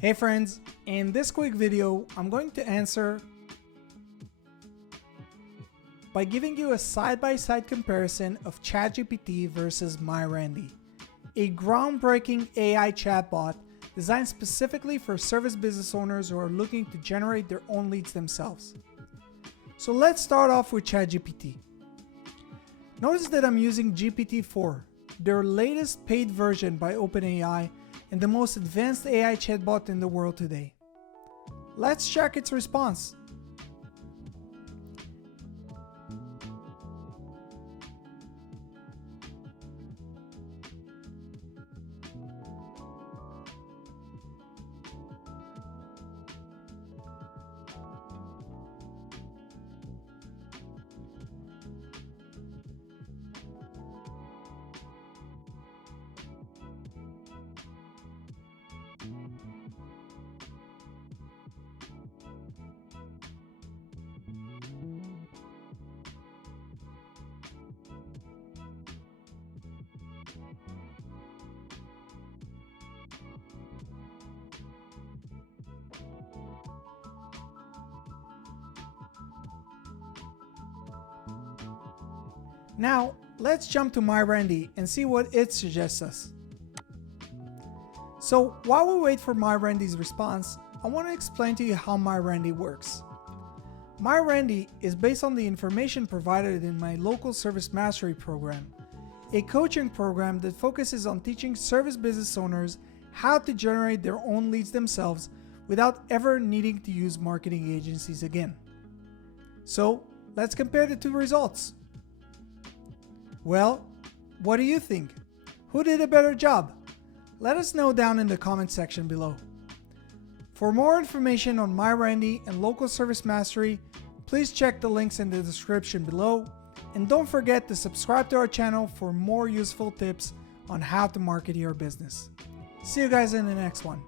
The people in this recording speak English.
Hey friends, in this quick video, I'm going to answer by giving you a side-by-side comparison of ChatGPT versus MyRandy, a groundbreaking AI chatbot designed specifically for service business owners who are looking to generate their own leads themselves. So let's start off with ChatGPT. Notice that I'm using GPT-4, their latest paid version by OpenAI and the most advanced AI chatbot in the world today. Let's check its response. Now, let's jump to MyRandy and see what it suggests us. So while we wait for MyRandy's response, I want to explain to you how MyRandy works. MyRandy is based on the information provided in my local service mastery program, a coaching program that focuses on teaching service business owners how to generate their own leads themselves without ever needing to use marketing agencies again. So let's compare the two results. Well, what do you think? Who did a better job? Let us know down in the comment section below. For more information on MyRandy and local service mastery, please check the links in the description below, and don't forget to subscribe to our channel for more useful tips on how to market your business. See you guys in the next one.